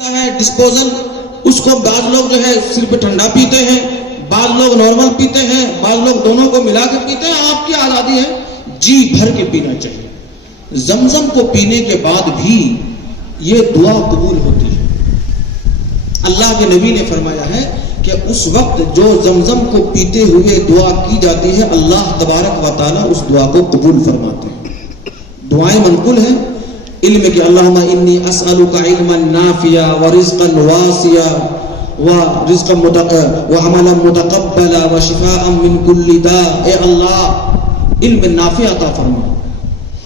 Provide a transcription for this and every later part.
ہے ڈسپوزل، اس کو بعض لوگ جو ہے صرف ٹھنڈا پیتے ہیں، بعض لوگ نارمل پیتے ہیں، بعض لوگ دونوں کو ملا کے پیتے ہیں. آپ کی آزادی ہے، جی بھر کے پینا چاہیے. زمزم کو پینے کے بعد بھی یہ دعا قبول ہوتی ہے. اللہ کے نبی نے فرمایا ہے کہ اس وقت جو زمزم کو پیتے ہوئے دعا کی جاتی ہے، اللہ تبارک و تعالیٰ اس دعا کو قبول فرماتے ہیں. دعائیں منقول ہیں علم کے، اللہم انی اسألک علما نافعا ورزقا واسعا وعملا متقبلا وشفاء من کل داء. اے اللہ علم نافع عطا فرما،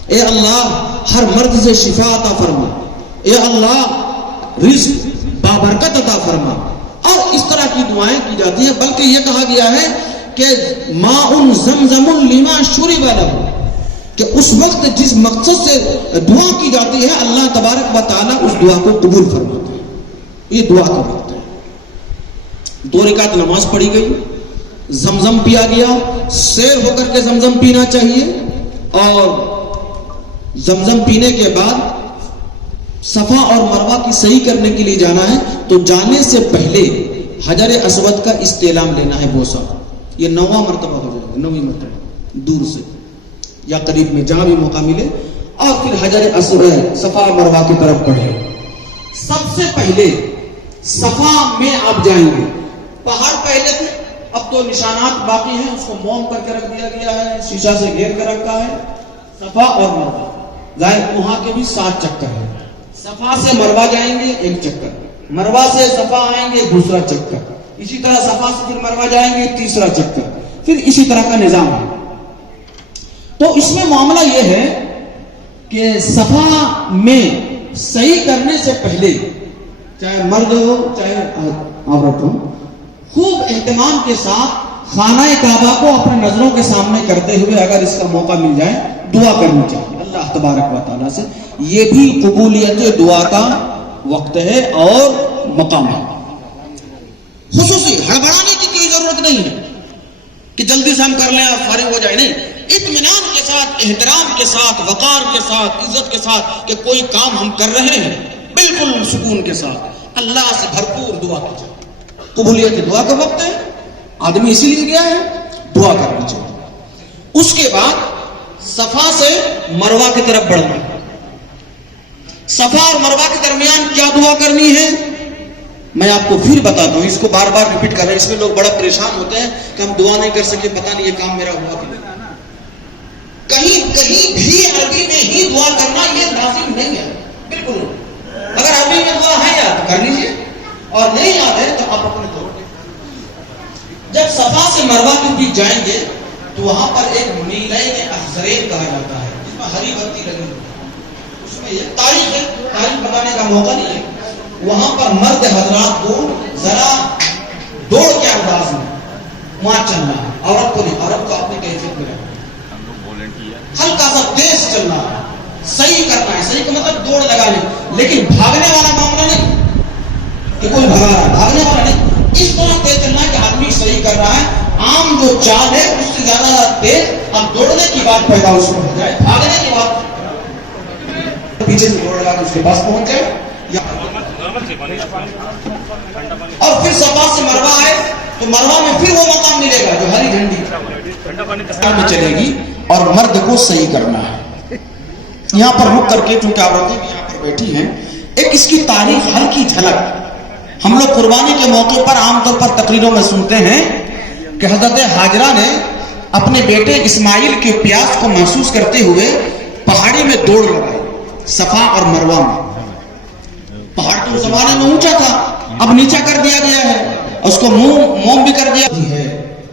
اے اللہ ہر مرض سے شفا عطا فرما، اے اللہ رزق بابرکت عطا فرما. اور اس طرح کی دعائیں کی جاتی ہیں. بلکہ یہ کہا گیا ہے کہ ماء زمزم لما شرب له، کہ اس وقت جس مقصد سے دعا کی جاتی ہے اللہ تبارک و تعالیٰ اس دعا کو قبول فرماتا ہے. یہ دعا کا وقت ہے. 2 رکعت نماز پڑھی گئی، زمزم پیا گیا. سیر ہو کر کے زمزم پینا چاہیے. اور زمزم پینے کے بعد صفا اور مروہ کی صحیح کرنے کے لیے جانا ہے. تو جانے سے پہلے حجر اسود کا استعلام لینا ہے، بوسہ. یہ 9واں مرتبہ ہو جائے گا، 9ویں مرتبہ دور سے یا قریب میں جہاں بھی موقع ملے. اور پھر حجر اسود صفا مروہ کی طرف بڑھے. سب سے پہلے صفا میں آپ جائیں گے. پہاڑ پہلے تھے، اب تو نشانات باقی ہیں، اس کو موم کر کے رکھ دیا گیا ہے، شیشہ سے گھیر کر رکھا ہے. صفا اور مروہ ظاہر وہاں کے بھی 7 چکر ہیں. صفا سے مروہ جائیں گے 1 چکر، مروہ سے صفا آئیں گے 2 چکر، اسی طرح صفا سے پھر مروہ جائیں گے 3 چکر، پھر اسی طرح کا نظام ہے. تو اس میں معاملہ یہ ہے کہ صفا میں صحیح کرنے سے پہلے چاہے مرد ہو چاہے عورت ہو، خوب اہتمام کے ساتھ خانہ کعبہ کو اپنے نظروں کے سامنے کرتے ہوئے اگر اس کا موقع مل جائے دعا کرنی چاہیے اللہ تبارک و تعالیٰ سے. یہ بھی قبولیت دعا کا وقت ہے اور مقام ہے. خصوصی ہڑبڑانے کی کوئی ضرورت نہیں ہے کہ جلدی سے ہم کر لیں اور فارغ ہو جائے. نہیں، اطمینان کے ساتھ، احترام کے ساتھ، وقار کے ساتھ، عزت کے ساتھ کہ کوئی کام ہم کر رہے ہیں، بالکل سکون کے ساتھ اللہ سے بھرپور دعا کی جائے. قبولیت دعا کا وقت ہے، آدمی اسی لیے گیا ہے، دعا کرنی چاہیے. اس کے بعد صفا سے مروہ کی طرف بڑھنا. صفا اور مروہ کے درمیان کیا دعا کرنی ہے میں آپ کو پھر بتاتا ہوں. اس کو بار بار ریپیٹ کر رہے ہیں. اس میں لوگ بڑا پریشان ہوتے ہیں کہ ہم دعا نہیں کر سکے، پتہ نہیں یہ کام میرا ہوا کہ نہیں. کہیں بھی عربی میں ہی دعا کرنا یہ لازم نہیں ہے، بالکل. اگر عربی میں دعا ہے یاد تو کر لیجیے، اور نہیں یاد ہے تو آپ اپنے طور پہ. جب صفا سے مروہ کے بیچ جائیں گے تو وہاں پر ایک میلین اخضرین کہا جاتا ہے جس میں ہری بتی لگی ہوئی ہے. اس میں یہ تاریخ ہے، تاریخ بتانے کا موقع نہیں ہے. وہاں پر مرد حضرات کو ذرا دوڑ کے انداز میں وہاں چلنا ہے، عورت کو نہیں. عورت کو اپنی کیفیت میں رہنا، ہلکا سا تیز چلنا ہے، صحیح کرنا ہے. صحیح کا مطلب دوڑ لگانے، لیکن بھاگنے والا معاملہ نہیں کہ کوئی بھگا رہا ہے، بھاگنے والا نہیں. اس طرح تیز چلنا ہے کہ آدمی صحیح کر رہا ہے. عام جو چال ہے اس سے زیادہ تیز اب دوڑنے کی بات پیدا اس میں ہو جائے، بھاگنے کی بات پیچھے سے دوڑ لگا کے اس کے پاس پہنچ جائے. اور پھر صفا سے مروہ آئے تو مروہ میں پھر وہ مقام ملے گا جو ہری جھنڈی میں چلے گی، اور مرد کو صحیح کرنا ہے. یہاں پر رک کر کے چونکہ عورتیں بھی یہاں پر بیٹھی ہیں، ایک اس کی تاریخ ہلکی جھلک ہم لوگ قربانی کے موقع پر عام طور پر تقریروں میں سنتے ہیں کہ حضرت ہاجرہ نے اپنے بیٹے اسماعیل کے پیاس کو محسوس کرتے ہوئے پہاڑی میں دوڑ لگائی، صفا اور مروہ میں. پہاڑ تو اس زمانے میں اونچا تھا، اب نیچا کر دیا گیا ہے، اس کو موم بھی کر دیا ہے،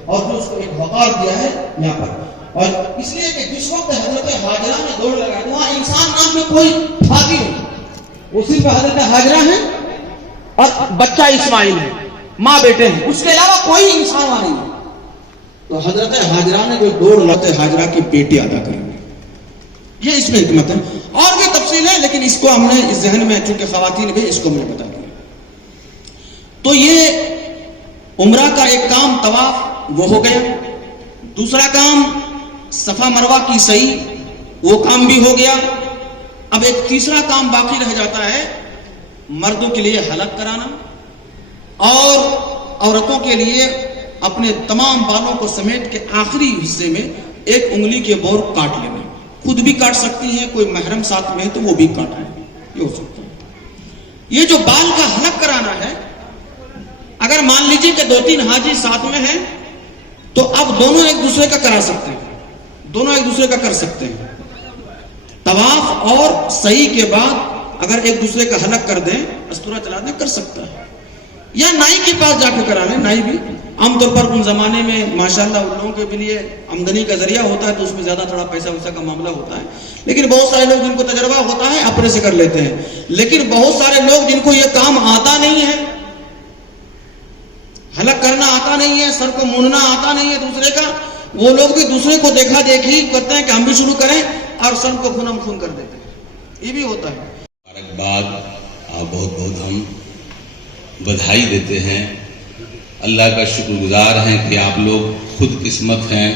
اور پھر اس کو ایک وقار دیا ہے یہاں پر. اور اس لیے کہ جس وقت حضرت ہاجرہ نے دوڑ لگائی وہاں انسان نام میں کوئی بھاگی نہیں، وہ صرف حضرت ہاجرہ ہیں اور بچہ اسماعیل ہے، ماں بیٹے ہیں، اس کے علاوہ کوئی انسان وہاں نہیں. تو حضرت ہاجرہ نے جو دوڑ لگاتے ہاجرہ کی بیٹی ادا کریں گے، یہ اس میں حکمت ہے. اور بھی تفصیل ہے لیکن اس کو ہم نے اس ذہن میں چونکہ خواتین بھی اس کو میں بتا دیا. تو یہ عمرہ کا ایک کام طواف وہ ہو گیا. دوسرا کام صفا مروہ کی صحیح، وہ کام بھی ہو گیا. اب ایک تیسرا کام باقی رہ جاتا ہے مردوں کے لیے حلق کرانا اور عورتوں کے لیے اپنے تمام بالوں کو سمیٹ کے آخری حصے میں ایک انگلی کے بور کاٹ لینا. خود بھی کاٹ سکتی ہیں, کوئی محرم ساتھ میں ہے تو وہ بھی کاٹائیں, یہ ہو سکتا ہے. یہ جو بال کا حلق کرانا ہے, اگر مان لیجیے کہ 2-3 حاجی ساتھ میں ہیں تو اب دونوں ایک دوسرے کا کرا سکتے ہیں, دونوں ایک دوسرے کا کر سکتے ہیں. طواف اور سعی کے بعد اگر ایک دوسرے کا حلق کر دیں, استورا چلا دیں, کر سکتا ہے. یا نائی کے پاس جا کے کرا لیں. نائی بھی عام طور پر ان زمانے میں ماشاءاللہ ان لوگوں کے لیے آمدنی کا ذریعہ ہوتا ہے تو اس میں زیادہ تھوڑا پیسہ ویسا کا معاملہ ہوتا ہے, لیکن بہت سارے لوگ جن کو تجربہ ہوتا ہے اپنے سے کر لیتے ہیں. لیکن بہت سارے لوگ جن کو یہ کام آتا نہیں ہے, حلق کرنا آتا نہیں ہے, سر کو موننا آتا نہیں ہے دوسرے کا, وہ لوگ بھی دوسرے کو دیکھا دیکھی کرتے ہیں کہ ہم بھی شروع کریں اور سر کو خونم خون کر دیتے ہیں. یہ بھی ہوتا ہے. مبارکباد, بہت بہت ہم بدھائی دیتے ہیں, اللہ کا شکر گزار ہیں کہ آپ لوگ خود قسمت ہیں,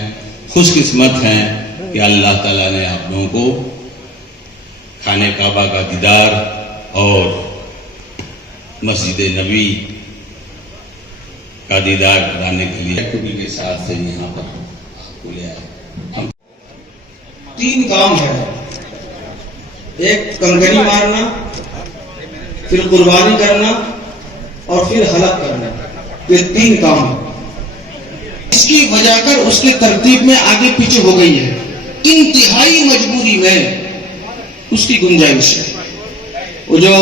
خوش قسمت ہیں کہ اللہ تعالیٰ نے آپ لوگوں کو خانہ کعبہ کا دیدار اور مسجد نبی کا دیدار کرانے کے لیے کبھی کے ساتھ سے یہاں پر آپ کو لے آئے. 3 کام ہے, ایک کنکری مارنا, پھر قربانی کرنا اور پھر حلق کرنا. یہ 3 کام ہے. اس کی وجہ کر اس کی ترتیب میں آگے پیچھے ہو گئی ہے. انتہائی مجبوری میں اس کی گنجائش ہے. وہ جو